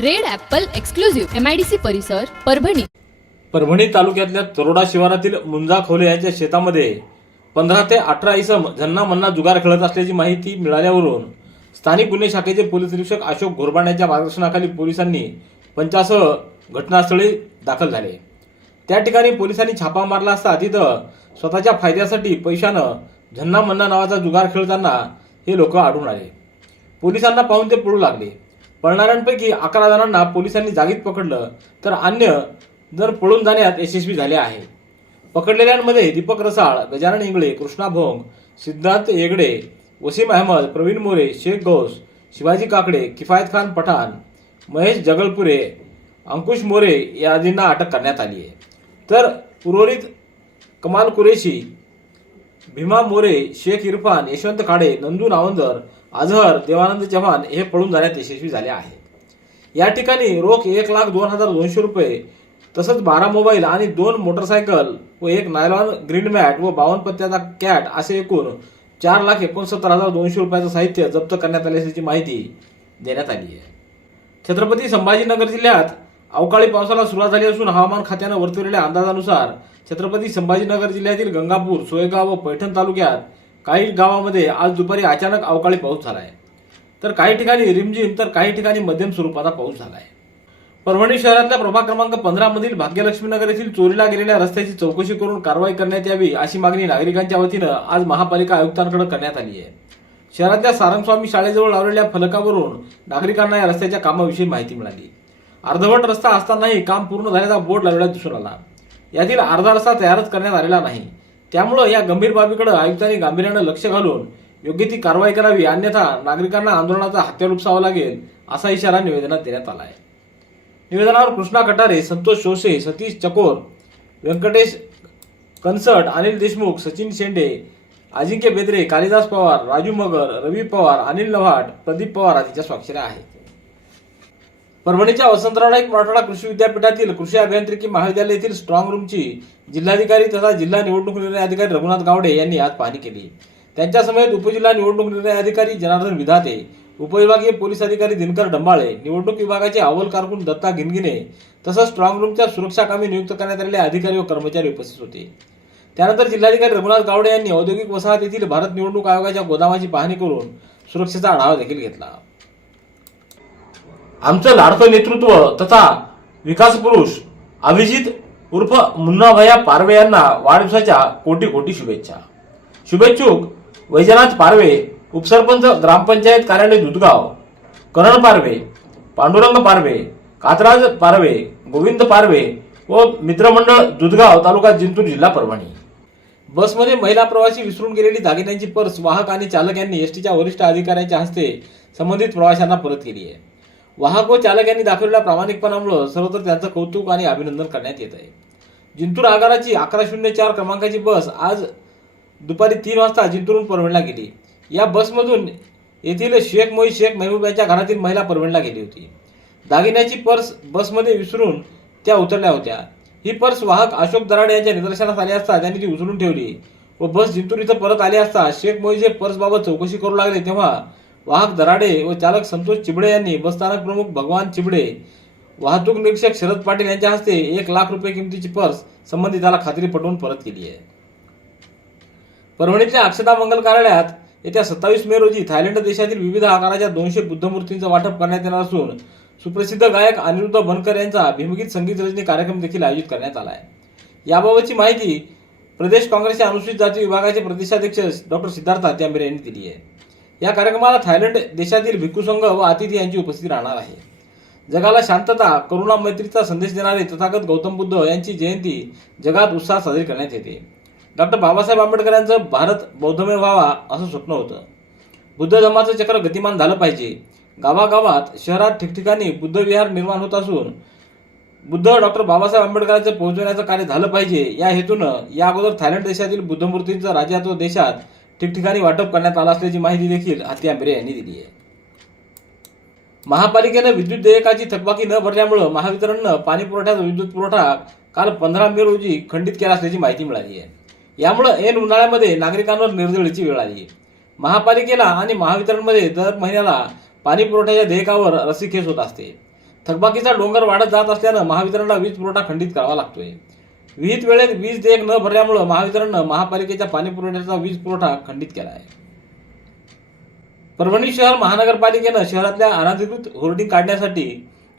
Red apple exclusive MIDC परिसर परभणी. परभणी तालुक्यातल्या तरोडा शिवारातील मुंजा खोले यांच्या शेतामध्ये पंधरा ते अठरा इसम झन्ना मन्ना जुगार खेळत असल्याची माहिती मिळाल्यावरून स्थानिक गुन्हे शाखेचे पोलीस निरीक्षक अशोक घोरबाण यांच्या मार्गदर्शनाखाली पोलिसांनी पंचासह घटनास्थळी दाखल झाले. त्या ठिकाणी पोलिसांनी छापा मारला असता तिथं स्वतःच्या फायद्यासाठी पैशानं झन्ना मन्ना नावाचा जुगार खेळताना हे लोक आढळून आले. पोलिसांना पाहून ते पळू लागले. पळणाऱ्यांपैकी अकरा जणांना पोलिसांनी जागीच पकडलं तर अन्य जण पळून जाण्यात यशस्वी झाले आहे. पकडलेल्यांमध्ये दीपक रसाळ गजानन इंगळे कृष्णा भोंग सिद्धार्थ येगडे वसीम अहमद प्रवीण मोरे शेख गौस शिवाजी काकडे किफायत खान पठाण महेश जगलपुरे अंकुश मोरे या आदींना अटक करण्यात आली आहे. तर उर्वरित कमाल कुरेशी भीमा मोरे शेख इरफान यशवंत खाडे नंदू नावंदर अझहर देवानंद चव्हाण हे पळून जाण्यात यशस्वी झाले आहे या ठिकाणी रोख एक लाख दोन हजार दोनशे रुपये तसंच बारा मोबाईल आणि दोन मोटरसायकल व एक नायलॉन ग्रीन मॅट व बावन्न पत्त्याचा कॅट असे एकूण चार लाख एकोणसत्तर हजार दोनशे रुपयाचं साहित्य जप्त करण्यात आले असल्याची माहिती देण्यात आली आहे. छत्रपती संभाजीनगर जिल्ह्यात अवकाळी पावसाला सुरुवात झाली असून हवामान खात्यानं वर्तवलेल्या अंदाजानुसार छत्रपती संभाजीनगर जिल्ह्यातील गंगापूर सोयगाव व पैठण तालुक्यात काही गावामध्ये आज दुपारी अचानक अवकाळी पाऊस झाला आहे तर काही ठिकाणी रिमझिम तर काही ठिकाणी मध्यम स्वरूपाचा पाऊस झाला आहे परभणी शहरातल्या प्रभाग क्रमांक पंधरा मधील भाग्यलक्ष्मीनगर येथील चोरीला गेलेल्या रस्त्याची चौकशी करून कारवाई करण्यात यावी अशी मागणी नागरिकांच्या वतीनं आज महापालिका आयुक्तांकडे करण्यात आली आहे. शहरातल्या सारंगस्वामी शाळेजवळ लावलेल्या फलकावरून नागरिकांना या रस्त्याच्या कामाविषयी माहिती मिळाली. अर्धवट रस्ता असतानाही काम पूर्ण झाल्याचा बोर्ड लावण्यात दिसून आला. यातील अर्धा रस्ता तयारच करण्यात आलेला नाही. त्यामुळं या गंभीर बाबीकडे आयुक्तांनी गांभीर्यानं लक्ष घालून योग्य ती कारवाई करावी अन्यथा नागरिकांना आंदोलनाचा हत्यार उपसावा लागेल असा इशारा निवेदनात देण्यात आला आहे निवेदनावर कृष्णा कटारे संतोष शोसे सतीश चकोर व्यंकटेश कनसट अनिल देशमुख सचिन शेंडे अजिंक्य बेद्रे कालिदास पवार राजू मगर रवी पवार अनिल लव्हाट प्रदीप पवार आदीच्या स्वाक्षऱ्या आहेत. परभणीच्या वसंतराव नाईक मराठवाडा कृषी विद्यापीठातील कृषी अभियांत्रिकी महाविद्यालय येथील स्ट्रॉंग रूमची जिल्हाधिकारी तथा जिल्हा निवडणूक निर्णय अधिकारी रघुनाथ गावडे यांनी आज पाहणी केली. त्यांच्या समेत उपजिल्हा निवडणूक निर्णय अधिकारी जनार्दन विधाते उपविभागीय पोलीस अधिकारी दिनकर डंबाळे निवडणूक विभागाचे अव्वल कारकून दत्ता गिनगिने तसंच स्ट्रॉंग रूमच्या सुरक्षा कामी नियुक्त करण्यात आलेले अधिकारी व कर्मचारी उपस्थित होते. त्यानंतर जिल्हाधिकारी रघुनाथ गावडे यांनी औद्योगिक वसाहत येथील भारत निवडणूक आयोगाच्या गोदामाची पाहणी करून सुरक्षेचा आढावा देखील घेतला. आमचं लाडकं नेतृत्व तथा विकास पुरुष अभिजित उर्फ मुन्नाभया पारवे यांना वाढदिवसाच्या कोटी कोटी शुभेच्छा. शुभेच्छुक वैजनाथ पारवे उपसरपंच ग्रामपंचायत कार्यालय दुधगाव करण पारवे पांडुरंग पारवे कातराज पारवे गोविंद पारवे व मित्रमंडळ दुधगाव तालुका जिंतूर जिल्हा परभणी. बसमध्ये महिला प्रवासी विसरून गेलेली दागिन्यांची पर्स वाहक आणि चालक यांनी एसटीच्या वरिष्ठ अधिकाऱ्यांच्या हस्ते संबंधित प्रवाशांना परत केली आहे. वाहक व चालक यांनी दाखवलेल्या प्रामाणिकपणामुळे सर्वत्र त्यांचं कौतुक आणि अभिनंदन करण्यात येत आहे. जिंतूर आगाराची अकरा शून्य चार क्रमांकाची बस आज दुपारी तीन वाजता जिंतूरहून परवडला गेली. या बसमधून येथील शेख मोई शेख महबूब यांच्या घरातील महिला परवडला गेली होती. दागिन्याची पर्स बसमध्ये विसरून त्या उतरल्या होत्या. ही पर्स वाहक अशोक दराडे यांच्या निदर्शनास आली असता त्यांनी ती उचलून ठेवली व बस जिंतूर इथं परत आली असता शेख मोईजे पर्सबाबत चौकशी करू लागले तेव्हा वाहक दराडे व चालक संतोष चिबडे यांनी बसस्थानक प्रमुख भगवान चिबडे वाहतूक निरीक्षक शरद पाटील यांच्या हस्ते एक लाख रुपये किमतीची पर्स संबंधिताला खात्री पटवून परत केली आहे. परभणीतल्या अक्षता मंगल कार्यालयात येत्या सत्तावीस मे रोजी थायलंड देशातील विविध आकाराच्या दोनशे बुद्धमूर्तींचं वाटप करण्यात येणार असून सुप्रसिद्ध गायक अनिरुद्ध बनकर यांचा भीमगीत संगीत रचनी कार्यक्रम देखील आयोजित करण्यात आला आहे. याबाबतची माहिती प्रदेश काँग्रेसचे अनुसूचित जाती विभागाचे प्रदेशाध्यक्ष डॉक्टर सिद्धार्थ आत्यांबेरे यांनी दिली आहे. या कार्यक्रमाला थायलंड देशातील भिक्खूसंघ व अतिथी यांची उपस्थिती राहणार आहे. जगाला शांतता करुणा मैत्रीचा संदेश देणारे तथागत गौतम बुद्ध यांची जयंती जगात उत्साहात साजरी करण्यात येते. डॉक्टर बाबासाहेब आंबेडकर यांचं भारत बौद्धमय व्हावा असं स्वप्न होतं. बुद्ध धर्माचं चक्र गतिमान झालं पाहिजे. गावागावात शहरात ठिकठिकाणी बुद्धविहार निर्माण होत असून बुद्ध डॉक्टर बाबासाहेब आंबेडकरांचे पोहोचवण्याचं कार्य झालं पाहिजे. या हेतूनं या अगोदर थायलंड देशातील बुद्धमूर्तींचं राज्यात व देशात ठिकठिकाणी वाटप करण्यात आला असल्याची माहिती देखील हाती आंबेरे यांनी दिली आहे. महापालिकेनं विद्युत देयकाची थकबाकी न भरल्यामुळं महावितरणनं पाणी पुरवठ्याचा विद्युत पुरवठा काल पंधरा मे रोजी खंडित केला असल्याची माहिती मिळाली आहे. यामुळं ऐन उन्हाळ्यामध्ये नागरिकांवर निर्जळीची वेळ आली आहे. महापालिकेला आणि महावितरणमध्ये दर महिन्याला पाणी पुरवठ्याच्या देयकावर रस्सीखेच होत असते. थकबाकीचा डोंगर वाढत जात असल्यानं महावितरणला वीज पुरवठा खंडित करावा लागतोय. विहित वेळेत वीज देयक न भरल्यामुळे महावितरणनं महापालिकेच्या पाणी पुरवठ्याचा वीज पुरवठा खंडित केला आहे. परभणी शहर महानगरपालिकेनं शहरातल्या अनाधिकृत होर्डिंग काढण्यासाठी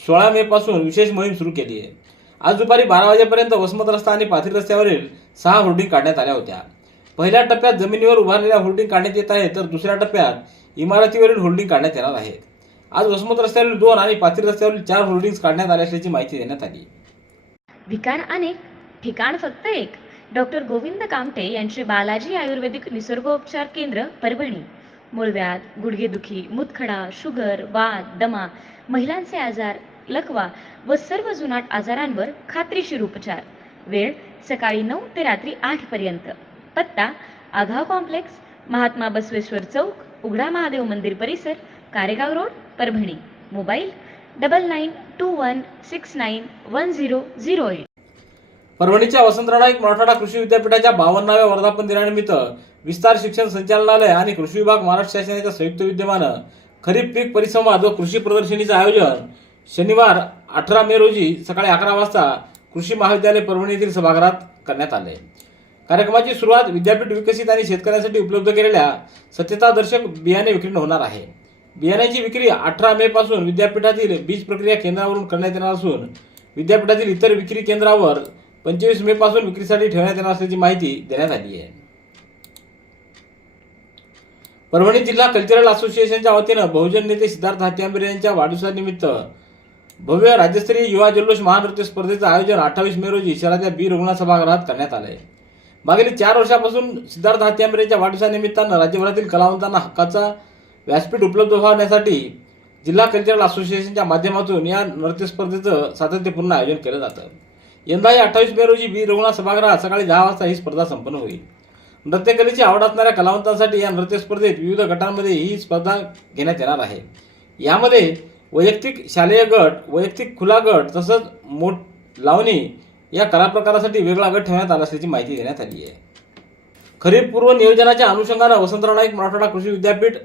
सोळा मे पासून विशेष मोहीम सुरू केली आहे. आज दुपारी बारा वाजेपर्यंत वसमत रस्ता आणि पाथरी रस्त्यावरील सहा होर्डिंग काढण्यात आल्या होत्या. पहिल्या टप्प्यात जमिनीवर उभारलेल्या होर्डिंग काढण्यात येत आहे तर दुसऱ्या टप्प्यात इमारतीवरील होर्डिंग काढण्यात येणार आहेत. आज वसमत रस्त्यावरील दोन आणि पाथरी रस्त्यावरील चार होर्डिंग्स काढण्यात आल्या असल्याची माहिती देण्यात आली. विकार अनेक ठिकाण फक्त एक. डॉक्टर गोविंद कामटे यांचे बालाजी आयुर्वेदिक निसर्गोपचार केंद्र परभणी. मूळव्याध गुडघेदुखी मुतखडा शुगर वात दमा महिलांचे आजार लकवा व सर्व जुनाट आजारांवर खात्रीशीर उपचार. वेळ सकाळी नऊ ते रात्री आठ पर्यंत. पत्ता आघाव कॉम्प्लेक्स महात्मा बसवेश्वर चौक उघडा महादेव मंदिर परिसर Karegaon road Parbhani. Mobile double nine two one six nine one zero zero eight. परभणीच्या वसंतराव नाईक मराठवाडा कृषी विद्यापीठाच्या बावन्नाव्या वर्धापन दिनानिमित्त विस्तार शिक्षण संचालनालय आणि कृषी विभाग महाराष्ट्र शासनाच्या संयुक्त विद्यमानं खरीप पीक परिसंवाद व कृषी प्रदर्शनीचं आयोजन शनिवार अठरा मे रोजी सकाळी अकरा वाजता कृषी महाविद्यालय परभणी येथील सभागृहात करण्यात आले. कार्यक्रमाची सुरुवात विद्यापीठ विकसित आणि शेतकऱ्यांसाठी उपलब्ध केलेल्या सत्यतादर्शक बियाणे विक्रीनं होणार आहे. बियाण्याची विक्री अठरा मे पासून विद्यापीठातील बीज प्रक्रिया केंद्रावरून करण्यात येणार असून विद्यापीठातील इतर विक्री केंद्रावर पंचवीस मे पासून विक्रीसाठी ठेवण्यात येणार असल्याची माहिती देण्यात आली आहे. परभणी जिल्हा कल्चरल असोसिएशनच्या वतीनं बहुजन नेते सिद्धार्थ हात्यांबरे यांच्या वाढदिवसानिमित्त भव्य राज्यस्तरीय युवा जल्लोष महानृत्य स्पर्धेचं आयोजन अठ्ठावीस मे रोजी शहराच्या बी रुग्ण सभागृहात करण्यात आलं आहे. मागील चार वर्षापासून सिद्धार्थ हात्यांबरेच्या वाढदिवसानिमित्तानं राज्यभरातील कलावंतांना हक्काचा व्यासपीठ उपलब्ध व्हावण्यासाठी जिल्हा कल्चरल असोसिएशनच्या माध्यमातून या नृत्य स्पर्धेचं सातत्यपूर्ण आयोजन केलं जातं. यंदाही अठ्ठावीस मे रोजी बी रुग्णा सभागृहात सकाळी दहा वाजता ही स्पर्धा संपन्न होईल. नृत्यकलेची आवड असणाऱ्या कलावंतांसाठी या नृत्य स्पर्धेत विविध गटांमध्ये ही स्पर्धा घेण्यात येणार आहे. यामध्ये वैयक्तिक शालेय गट वैयक्तिक खुला गट तसंच मोठ लावणी या कला प्रकारासाठी वेगळा गट ठेवण्यात आला असल्याची माहिती देण्यात आली आहे. खरीप पूर्व नियोजनाच्या अनुषंगानं वसंतराव नाईक मराठवाडा कृषी विद्यापीठ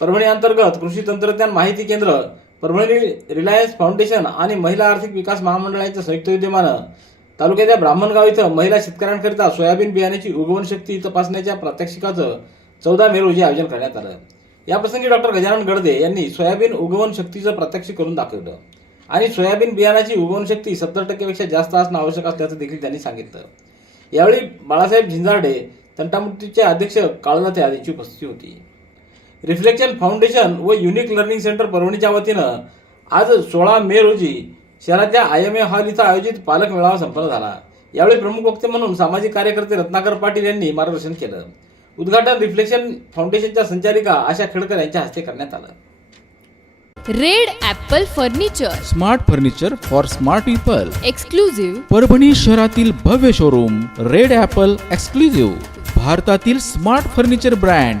परभणी अंतर्गत कृषी तंत्रज्ञान माहिती केंद्र परभणी रिलायन्स फाउंडेशन आणि महिला आर्थिक विकास महामंडळाच्या संयुक्त विद्यमानं तालुक्याच्या ब्राह्मणगाव इथं महिला शेतकऱ्यांकरिता सोयाबीन बियाण्याची उगवण शक्ती तपासण्याच्या प्रात्यक्षिकाचं चौदा मे रोजी आयोजन करण्यात आलं. याप्रसंगी डॉक्टर गजानन गडदे यांनी सोयाबीन उगवण शक्तीचं प्रात्यक्षिक करून दाखवलं. आणि सोयाबीन बियाणाची उगवण शक्ती सत्तर टक्केपेक्षा जास्त असणं आवश्यक असल्याचं देखील त्यांनी सांगितलं. यावेळी बाळासाहेब झिंजारडे तंटामुक्तीचे अध्यक्ष काळनाथे आदींची उपस्थिती होती. रिफ्लेक्शन फाउंडेशन व युनिक लर्निंग सेंटर परभणीच्या वतीनं आज सोळा मे रोजी शहराच्या आय एम ए हॉल इथं आयोजित पालक मेळावा संपन्न झाला. यावेळी प्रमुख वक्ते म्हणून सामाजिक कार्यकर्ते रत्नाकर पाटील यांनी मार्गदर्शन केलं. उद्घाटन रिफ्लेक्शन फाउंडेशनच्या संचालिका आशा खेडकर यांच्या हस्ते करण्यात आलं. Red Apple furniture. Smart furniture for smart people. Exclusive Parbhani शहरातील भव्य शोरूम रेड ॲपल एक्सक्लुझिव्ह. भारतातील smart furniture brand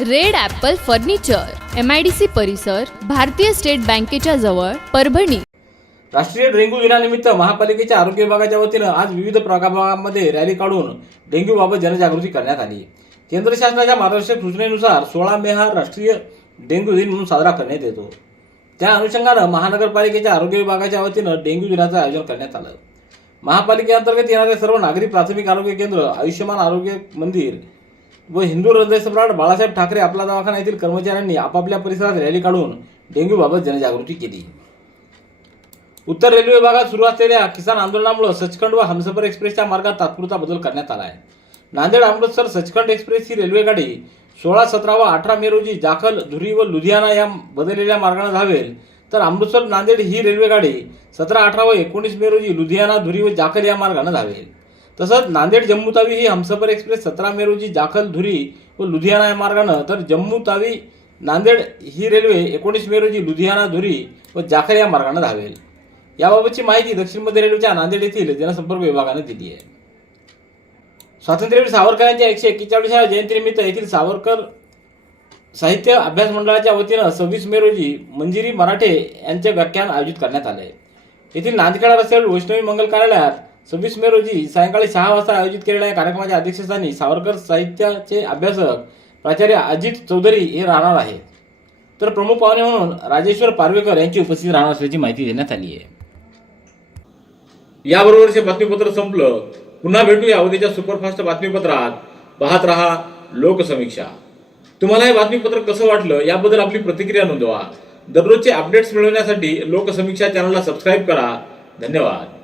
Red apple furniture M I D C परिसर भारतीय स्टेट बँकेच्या जवळ परभणी. राष्ट्रीय डेंग्यू दिनानिमित्त महापालिकेच्या आरोग्य विभागाच्या वतीनं आज विविध प्रभागामध्ये रॅली काढून डेंग्यूबाबत जनजागृती करण्यात आली. केंद्र शासनाच्या मार्गदर्शक सूचनेनुसार सोळा मे हा राष्ट्रीय डेंग्यू दिन म्हणून साजरा करण्यात येतो. त्या अनुषंगानं महानगरपालिकेच्या आरोग्य विभागाच्या वतीनं डेंग्यू दिनाचं आयोजन करण्यात आलं. महापालिकेअंतर्गत येणारे सर्व नागरी प्राथमिक आरोग्य केंद्र आयुष्यमान आरोग्य मंदिर व हिंदू हृदय सम्राट बाळासाहेब ठाकरे आपला दवाखाना येथील कर्मचाऱ्यांनी आपापल्या परिसरात रॅली काढून डेंग्यूबाबत जनजागृती केली. उत्तर रेल्वे विभागात सुरू असलेल्या किसान आंदोलनामुळे सचखंड व हमसफर एक्सप्रेसच्या मार्गात तात्पुरता बदल करण्यात आला आहे. नांदेड अमृतसर सचखंड एक्सप्रेस ही रेल्वेगाडी सोळा सतरा व अठरा मे रोजी जाखल धुरी व लुधियाना या बदललेल्या मार्गाने धावेल. तर अमृतसर नांदेड ही रेल्वेगाडी सतरा अठरा व एकोणीस मे रोजी लुधियाना धुरी व जाखल या मार्गाने धावेल. तसंच नांदेड जम्मू तावी ही हमसफर एक्सप्रेस सतरा मे रोजी जाखल धुरी व लुधियाना या मार्गानं. तर जम्मू तावी नांदेड ही रेल्वे एकोणीस मे रोजी लुधियाना धुरी व जाखल या मार्गानं धावेल. याबाबतची माहिती दक्षिण मध्य रेल्वेच्या नांदेड येथील जनसंपर्क विभागाने दिली आहे. स्वातंत्र्यवीर सावरकर यांच्या एकशे एक्केचाळीसाव्या जयंतीनिमित्त येथील सावरकर साहित्य अभ्यास मंडळाच्या वतीनं सव्वीस मे रोजी मंजिरी मराठे यांचे व्याख्यान आयोजित करण्यात आले. येथील नांदखेडा रस्त्यावरील वैष्णवी मंगल कार्यालयात सव्वीस मे रोजी सायंकाळी सहा वाजता आयोजित केलेल्या या कार्यक्रमाच्या अध्यक्षस्थानी सावरकर साहित्याचे अभ्यासक प्राचार्य अजित चौधरी हे राहणार आहेत. तर प्रमुख पाहुणे म्हणून राजेश्वर पारवेकर यांची उपस्थिती राहणार असल्याची माहिती देण्यात आली आहे. याबरोबरचे बातमीपत्र संपलं. पुन्हा भेटूया उद्याच्या सुपरफास्ट बातमीपत्रात. पाहत रहा लोकसमीक्षा. तुम्हाला हे बातमीपत्र कसं वाटलं याबद्दल आपली प्रतिक्रिया नोंदवा. दररोजचे अपडेट्स मिळवण्यासाठी लोकसमीक्षा चॅनलला सबस्क्राईब करा. धन्यवाद.